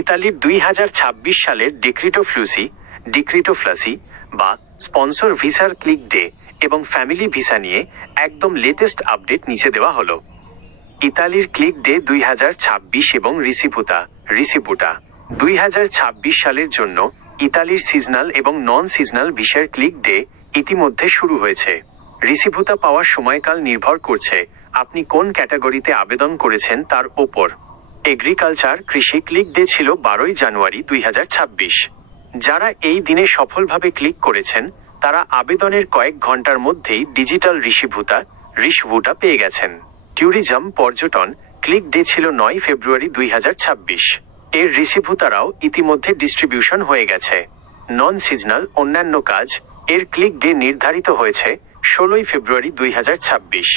ইতালির 2026 সালের ডিক্রিটো ফ্লাসি বা স্পন্সর ভিসার ক্লিক ডে এবং ফ্যামিলি ভিসা নিয়ে একদম লেটেস্ট আপডেট নিচে দেওয়া হলো। ইতালির ক্লিক ডে 2026 এবং রিসিপুটা 2026 সালের জন্য ইতালির সিজনাল এবং নন সিজনাল ভিসার ক্লিক ডে ইতিমধ্যে শুরু হয়েছে। রিসিপুতা পাওয়ার সময়কাল নির্ভর করছে আপনি কোন ক্যাটাগরিতে আবেদন করেছেন তার ওপর। এগ্রিকালচার কৃষি ক্লিক ডে ছিল 12 জানুয়ারি 2026। যারা এই দিনে সফলভাবে ক্লিক করেছেন তারা আবেদনের কয়েক ঘন্টার মধ্যেই ডিজিটাল রিসভুটা পেয়ে গেছেন। ট্যুরিজম পর্যটন ক্লিক ডে ছিল 9 ফেব্রুয়ারি 2026। এর রিসিভুতারাও ইতিমধ্যে ডিস্ট্রিবিউশন হয়ে গেছে। নন সিজনাল অন্যান্য কাজ এর ক্লিক ডে নির্ধারিত হয়েছে 16 ফেব্রুয়ারি 2026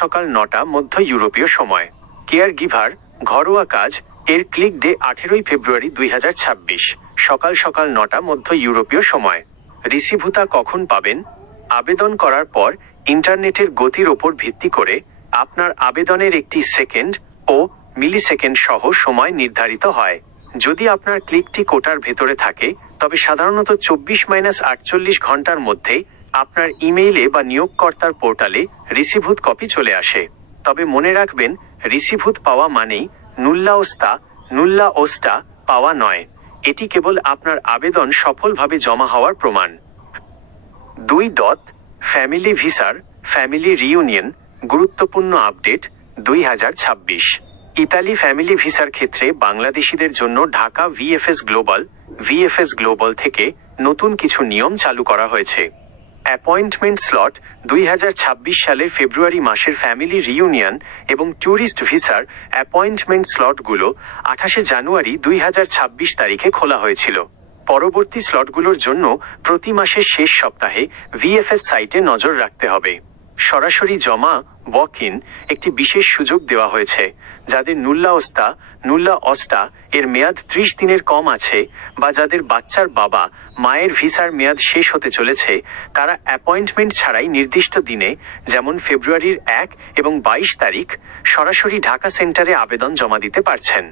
সকাল 9টা মধ্য ইউরোপীয় সময়। কেয়ার গিভার ঘরোয়া কাজ এর ক্লিক ডে 18 ফেব্রুয়ারি 2026 সকাল 9টা মধ্য ইউরোপীয় সময়। রিসিভুতা কখন পাবেন? আবেদন করার পর ইন্টারনেটের গতির ওপর ভিত্তি করে আপনার আবেদনের একটি সেকেন্ড ও মিলিসেকেন্ড সহ সময় নির্ধারিত হয়। যদি আপনার ক্লিকটি কোটার ভেতরে থাকে তবে সাধারণত 24-48 ঘন্টার মধ্যে আপনার ইমেইলে বা নিয়োগকর্তার পোর্টালে রিসিভুত কপি চলে আসে। তবে মনে রাখবেন, রিসিভুত পাওয়া মানেই নুল্লা ওস্টা পাওয়া নয়। এটি কেবল আপনার আবেদন সফলভাবে জমা হওয়ার প্রমাণ। 2. ফ্যামিলি রিইউনিয়ন গুরুত্বপূর্ণ আপডেট 2026। ইতালি ফ্যামিলি ভিসার ক্ষেত্রে বাংলাদেশিদের জন্য ঢাকা ভিএফএস গ্লোবাল থেকে নতুন কিছু নিয়ম চালু করা হয়েছে। অ্যাপয়েন্টমেন্ট স্লট 2026 সালের ফেব্রুয়ারি মাসের ফ্যামিলি রিইউনিয়ন এবং ট্যুরিস্ট ভিসার অ্যাপয়েন্টমেন্ট স্লটগুলো 28 জানুয়ারি 2026 তারিখে খোলা হয়েছিল। পরবর্তী স্লটগুলোর জন্য প্রতি মাসের শেষ সপ্তাহে ভিএফএস সাইটে নজর রাখতে হবে। সরাসরি জমা ওয়াক ইন একটি বিশেষ সুযোগ দেওয়া হয়েছে। যাদের নুল্লা অস্টা এর মেয়াদ 30 দিনের কম আছে বা যাদের বাচ্চার বাবা মায়ের ভিসার মেয়াদ শেষ হতে চলেছে তারা অ্যাপয়েন্টমেন্ট ছাড়াই নির্দিষ্ট দিনে যেমন ফেব্রুয়ারির 1 এবং 22 তারিখ সরাসরি ঢাকা সেন্টারে আবেদন জমা দিতে পারছেন।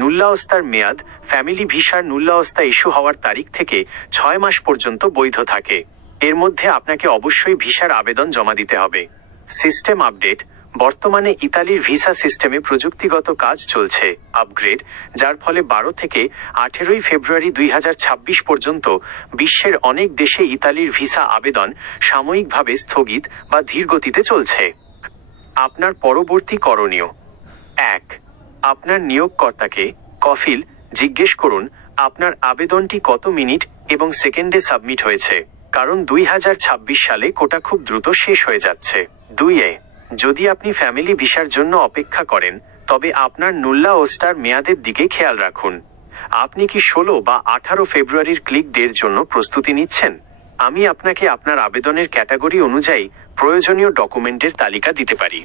নুল্লা অস্তার মেয়াদ ফ্যামিলি ভিসার নুল্লা অস্তা ইস্যু হওয়ার তারিখ থেকে 6 মাস পর্যন্ত বৈধ থাকে। এর মধ্যে আপনাকে অবশ্যই ভিসার আবেদন জমা দিতে হবে। সিস্টেম আপডেট বর্তমানে ইতালির ভিসা সিস্টেমে প্রযুক্তিগত কাজ চলছে আপগ্রেড, যার ফলে 12 থেকে 18 ফেব্রুয়ারি 2026 পর্যন্ত বিশ্বের অনেক দেশে ইতালির ভিসা আবেদন সাময়িকভাবে স্থগিত বা ধীরগতিতে চলছে। আপনার পরবর্তী করণীয়: 1. আপনার নিয়োগকর্তাকে কফিল জিজ্ঞেস করুন আপনার আবেদনটি কত মিনিট এবং সেকেন্ডে সাবমিট হয়েছে, কারণ 2026 সালে কোটা খুব দ্রুত শেষ হয়ে যাচ্ছে। 2. যদি আপনি ফ্যামিলি ভিসার জন্য অপেক্ষা করেন তবে আপনার নুল্লা ওস্টার মেয়াদের দিকে খেয়াল রাখুন। আপনি কি 16 বা 18 ফেব্রুয়ারির ক্লিক ডের জন্য প্রস্তুতি নিচ্ছেন? আমি আপনাকে আপনার আবেদনের ক্যাটাগরি অনুযায়ী প্রয়োজনীয় ডকুমেন্টের তালিকা দিতে পারি।